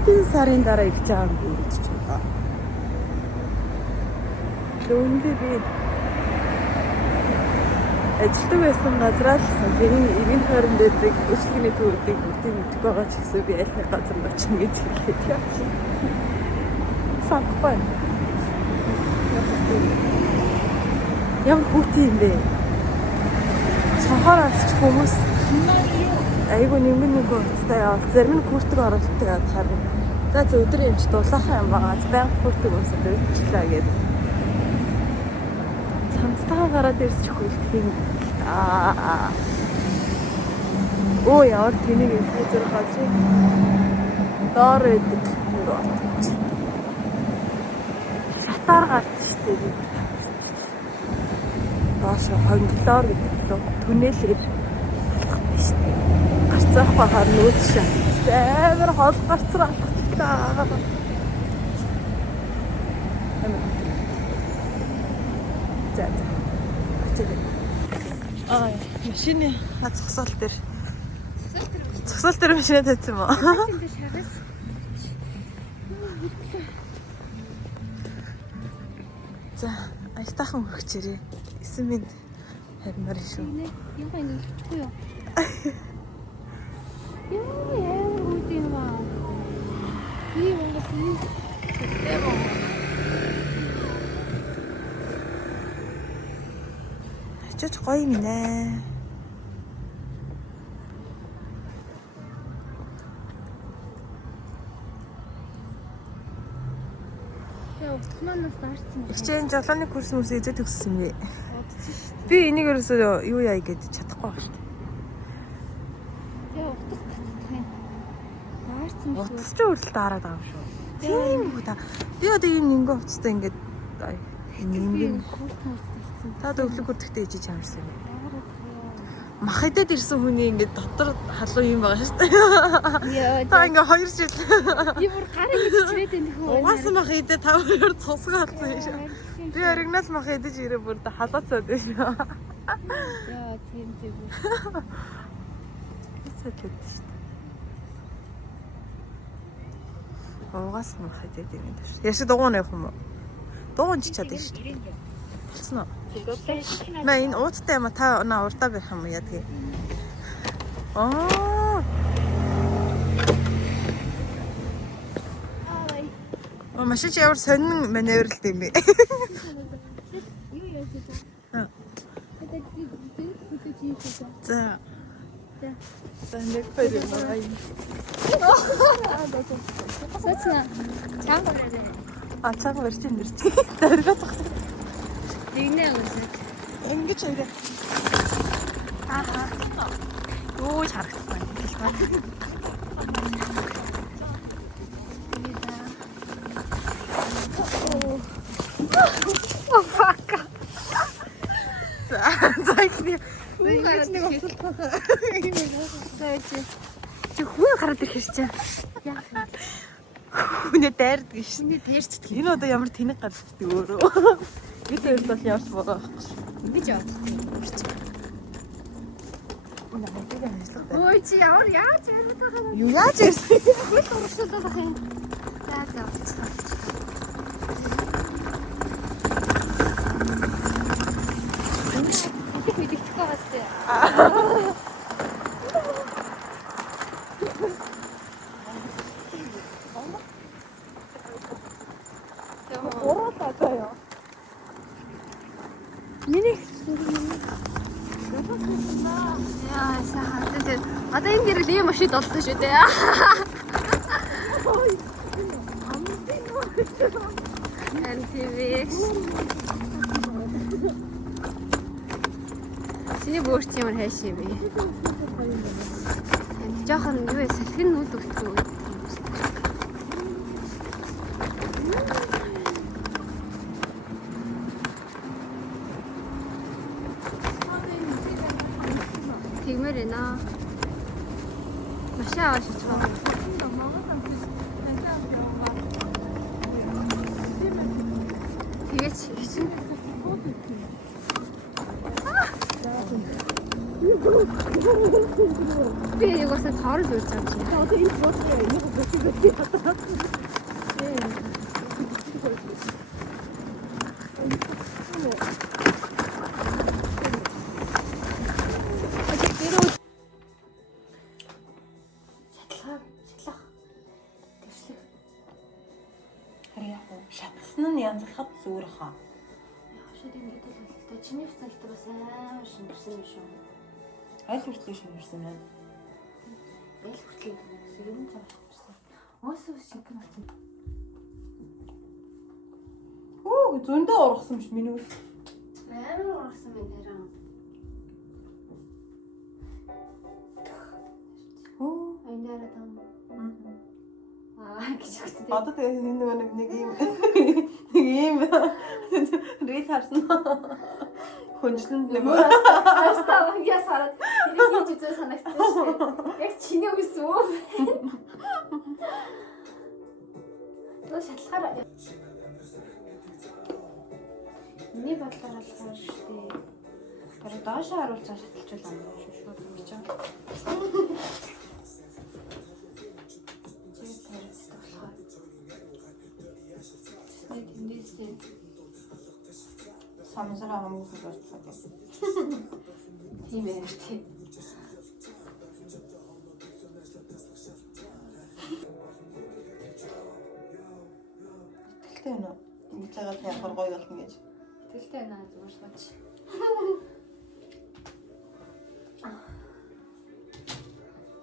хэдэн сарын дараа ирж байгаа юм бэ гэж байна. Лөөндөө би ажилтг байсан газраас иргэн тойрон дээр өчигний төрөлтийг бүгдийг мэдэх байгаа ч гэсэн би аль нэг газар очно гэж хэлээд яа. Санахгүй. Ямар хүүтэй юм бэ? Цохоороос ч хүмүүс айгу нэг уцтай явал зарим нь хүртэг оруулдаг адхаар. За өдөр юмч дулаахан юм байгаа. Баян хүртэг өмсөд өвчлээ гэдэг. Цамцтайгаа гараад ирсч хөлдөх юм. Оо яар тэнийг эсгээ зэрэг хажи. Доор идэг. Шатаар гарч штеп. Баашаа хонглоор гэдэг лөө. Түнэлэр штеп. Гарцаах бахаар нөөц шаа. Амар хол гарцраа. Машины зогсоол дээр. Зогсоол дээр машинаа тавьсан юм уу? За, айтаахан хөргчээрээ. Эсэн минь хармаар шүү. Яа энэ хэвгүй юу? Яа үүдээ маа. Ийм юм. Ачаач гоё юм нэ. Утасманаас дарсан. Хичээн жолооны курс мөс эзэд өгсөн бэ. Би энийг ерөөсөө юу яа гэж чадахгүй байна шүү дээ. Яа утас татчих юм. Дарсан шүү. Утас ч өөрөлт дараад байгаа юм шүү. Тийм үү та. Би одоо ийм нэнгөө утастай ингээд нэнгэн та өглөг хүрдэхдээ ижиж чамарсан юм. Мах идэд ирсэн хүний ингээд дотор халуун юм байгаа шүү дээ. Та ингээд 2 жил. Би бүр гарыг ичвээд энэ хөө. Угаасан мах идэд та хоёр цусгаалсан юм шиг. Би оригнал мах идэж ирээ бүр халаацаад байна шүү. Яа тийм. Хэцээд шүү дээ. Угаасан мах идэж ирээ дээ шүү. Яши дугуун явах юм уу? Дугуун ч чаддаг шүү. Болцсон уу? Маа энэ ууттай юм та наа урдаа байх юм яа тэгээ. Машин чи ямар сонин маневрлт юм бэ? Юу яаж вэ? За. Нэг хоёр юм аа. Сочна. Чанга барьлаа. Чанга барьж юм дэрч. Дөргөж. Дигнэ үгүй. Ингэж ингэ. Юу харагдах байна. Fuck. За ихний нэг осолтох. Чи хүн гараад ирэх шээ. Хүнээ дайрдаг шээ. Хүний дээрчдэг. Энэ одоо ямар тэнэг гардаг өөрөө. Бид хоёр бол ямарч байгаа байхгүй. Би жаа. Ой чи ямар яаж ирэх тахаа. юу яаж ирсэн? Хөл урагшуулах юм. За. Мэдэгдэх байгаас тээ. Уралдаа. Миний Яа, сайхан. Одоо энэ гэрэл ийм машин олсон шүү дээ. ой. Амтын уу. MTV. Синий бөөрч ямар хайш юм бэ? Жохон юу салхин нүүд өгдөг. Тэгмэр ээ. Машин аваад шичваа. Тэгээд чинь Би яг бас тоорол үүсэж байгаа. Одоо энэ бодлоо нэг бүхий Тэгэхээр яг уу шатсан нь янзлахад зүгээр хаа. Хашаад ингэж л та чиний хэсэгт бас амар шинэрсэн юм шүү. Аль хүртэл шинэрсэн байна. Аль хүртэл юм цаашсан. Өсөө шиг юм. Оо зөндөө ургасан биш миний үс. Амар ургасан байна хараа. Оо Эндээ тань. Гэж хэлсэн. одоо тэгээ нэг ийм рил харсан. Хөнжлөнд нэг Астаа ясараад ирэх гэж үзээ санагдсан шүү. Яг чиний үс үү? Тоо шатлахаар. Миний бодлоор болохоор шүү дээ. Тэр доошоо харуулж шатлчихвал амарч шүү гэж байна. самсараа хамгаалж болчихсон. Тийм ээ тийм. Тэгтээ нөө ингэж байгаа яхаар гоё болно гэж. Тэлтэй наа зуршаач.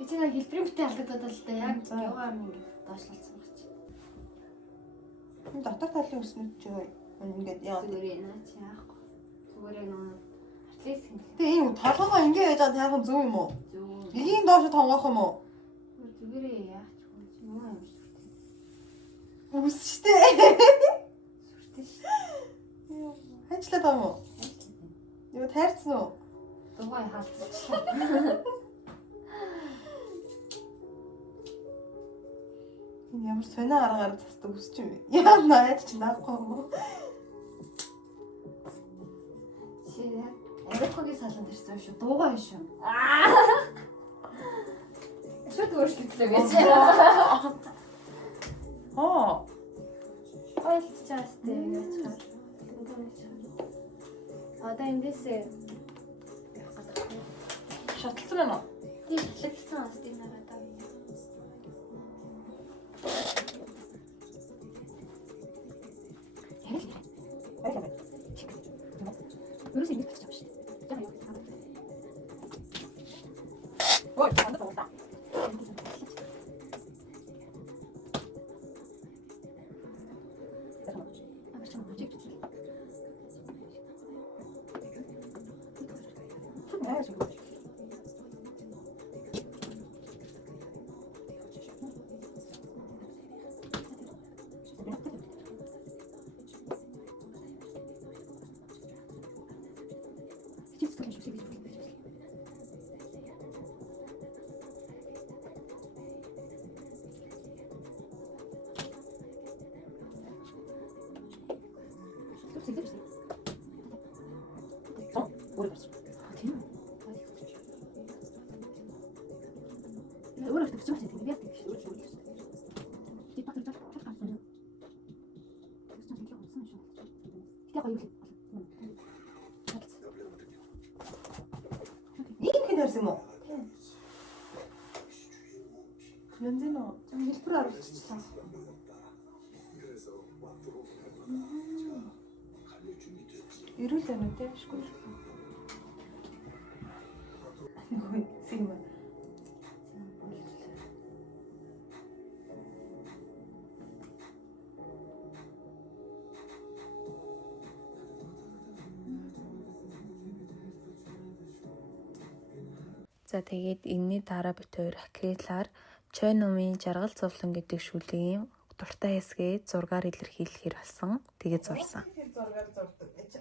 Эцэг хэлбэрийн бүтээн алдагдаад л да яг яваар нь ингэ доошлуулсан гэж. Дотор талын үснүүд ч ингээд яа. Зүгээр наа чи яахгүй. Зүгээр нөө атлет хин. Тэгээ ийм толгоогоо ингэ яаж байгаа тайхан зөв юм уу? Зөв. Энийг доош тонгоох юм уу? Зүгээр яах ч юм уу юм шүү. Үс штэ. Сүртэй шүү. Хайчлаа таа мó. Юу тайрцсан уу? Дугай хаалцчихлаа. Ямар сонио аргаар цастаа үсч юм бэ? Яа наач чи наахгүй юм уу? Чи Эрикогийн саланд ирсэн шүү. Дуугаа юм шүү. Шууд өөрчлөлтлөө гэж. Аа. Ойлцчихаас тээ гэж хаа. Одоо эндээсээ Шатлсан байна уу? тийм шатлагдсан бас тийм надад. Юурээс ингэж болчих юм шиг. Ой, хандаа таа. юм уу? Янз нь хэлбэр оруулчихсан. Ирүүл юм тий шгүй. Нгүй зим. За тэгээд энэний дараа бит хоёр акрилаар чой номын жаргал зовлон гэдэг шүлгийн дуртай хэсгээ зургаар илэрхийлэхээр болсон. Тэгээд зурсан. Зургаар зурдаг гэж.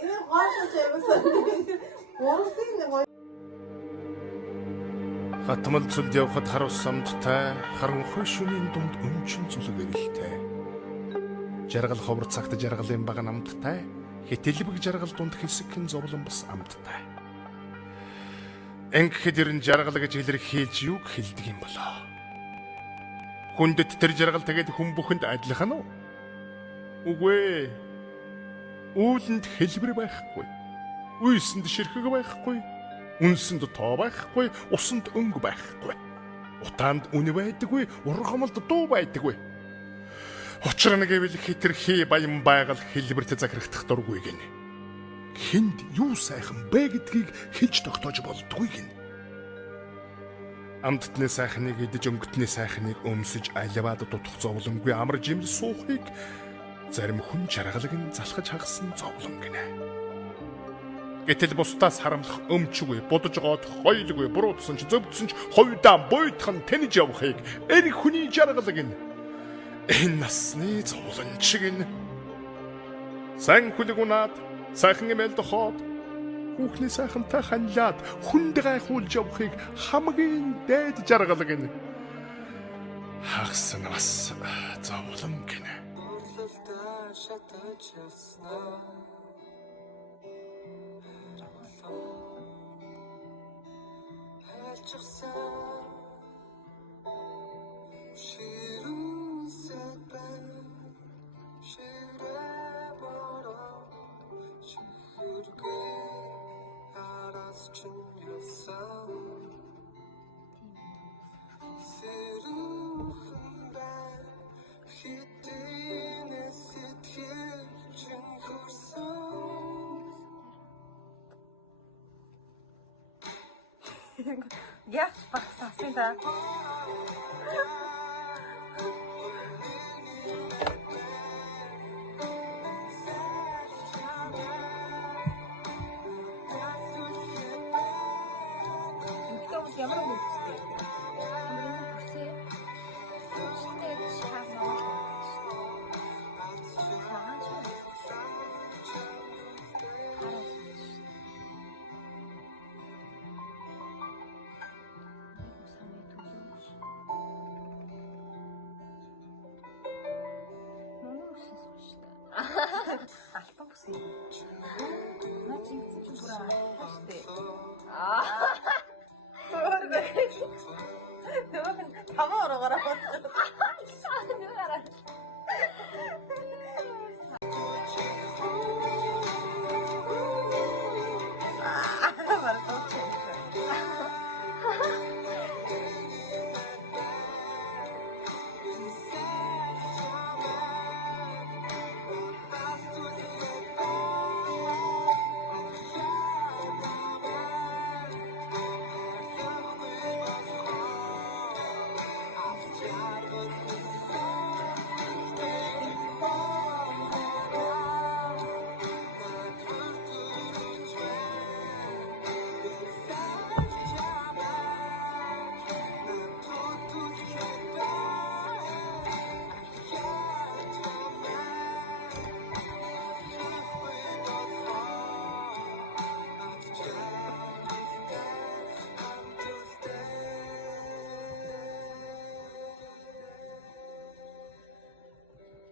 Энэ гоошоо явсан. Уурдын гоё. Хатмал цүлд явхад харус самдтай харанхуй шөнийн дунд өнчин зүлэг эрэлтэй. Жаргал ховор цагт жаргалын баг намттай хэтэлбэг жаргал дунд хэсэгхэн зовлон бас амттай. Энгхэд ирэн жаргал гэж илэрхийлж юг хэлдэг юм болоо. Хүндэт тэр жаргал тэгээд хүн бүхэнд адилхан уу? Үгүй. Үүлэнд хэлбэр байхгүй. Үйсэнд ширхэг байхгүй. Үнсэнд тоо байхгүй, усанд өнгө байхгүй. Утаанд үн байдаггүй, ургамалд дуу байдаггүй. Учир нь гэвэл хитрхи баян байгаль хэлбэрт захирагдах дургүй гин. Хинд юу сайхан бэ гэдгийг хэлж тогтоож болдгүй гин. Амттны сайхныг идэж өнгөтний сайхныг өмсөж аливаад дутах зовлонгүй амар жимс суухыг зарим хүн жаргалыг нь залхаж хагасан зовлон гинэ. Гэтэл бусдаас харамлах өмчгүй, будаж гоод хоёлгүй, буруутсан ч зөвдсөн ч хойдаа буйтхан тэнэж явахыг эр хүний жаргалыг нь энэ насны зовлон чиг нь сан хүлэг унаад сайхан эмэл дохоод хүүхний сайхантай ханлаад хүнд гайхуулж явахыг хамгийн дээд жаргалыг нь хагсан бас зовлон гинэ. Яг багсаасан та. Ямар үг вэ? Альбом бүс юм. Наа чи бүр ааштай. Тамаа орогороо.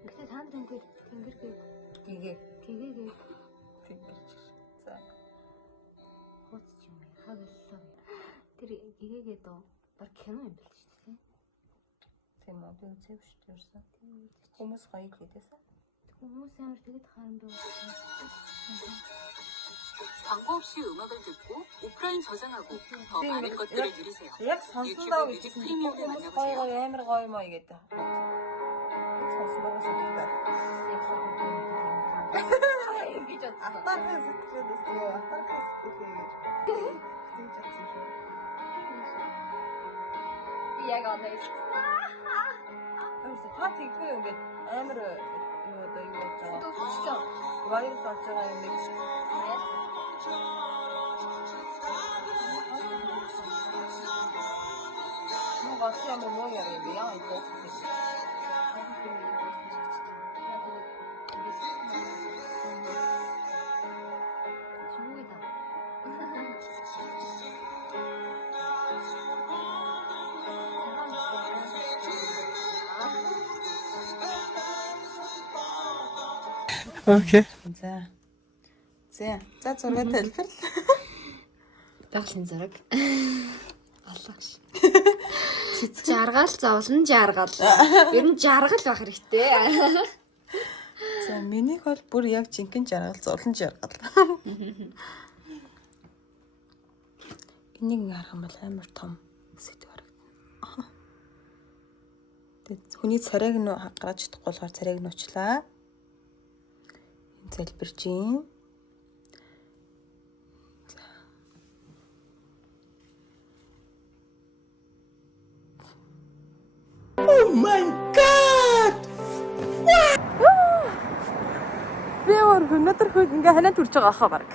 Гэтэ танд тэнгэр гээ. Гэгээ. Тэнгэр. За. Хоц юм хагаллаа. Тэр гэгээгээ доо баг кино юм биш үү? Тийм үү, би үзээв шүү дээ ерсэн. Хүмүүс гоё хийдээсэн. Хүмүүс амар тэгэд харамдуу. 광고 없이 음악을 듣고 오프라인 저장하고 더 많은 것들을 누리세요. Яг сонслоо гэж 프리미엄을 хүмүүс 만나보세요. гоё амар гоё маа гэдэг. Сонслоо санагдаад. Ингэж бодсон. Атархаа сэтгэлээс ёо, атархаа сэтгэлээ гэж. Тэгж чадсан шүү. Би яг одоо Өөрөөр та тэггүй ингээд амар юу одоо юу болж байгаа. төгссөн. Вайрал болж байгаа юм нэг. Ну вообще мы много юм яа это. Окей. За зураг тайлбар. Баглын зураг. Алгаш. Жаргал зовлон жаргал. Ер нь жаргал байх хэрэгтэй. За минийх бол бүр яг жинхэнэ жаргал, зовлон жаргал. Энийг харах юм бол амар том сэдв харагдана. Хүний царайг нь гаргаж чадахгүй болохоор царайг нь учлаа. Энэ залбирч юм. Oh my god! Би өнөөдөр ингээ ханаа төрж байгаа хаа баг.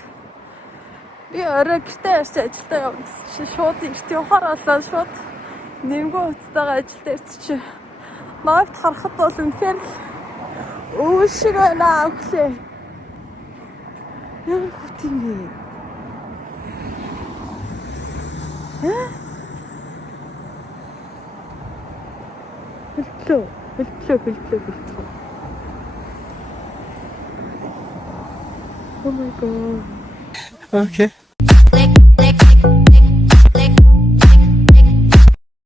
Би орой гэртээ ажилдаа явна гэсэн чи шууд эрт явахаар болоо шууд нэмгөө хуцтайгаа ажилдаа ирчих. Магт харахад бол үнэхээр өвшиг байна өвлээ. Яг хөтийн ээ. Хөлтлөө. Oh my god. Okay.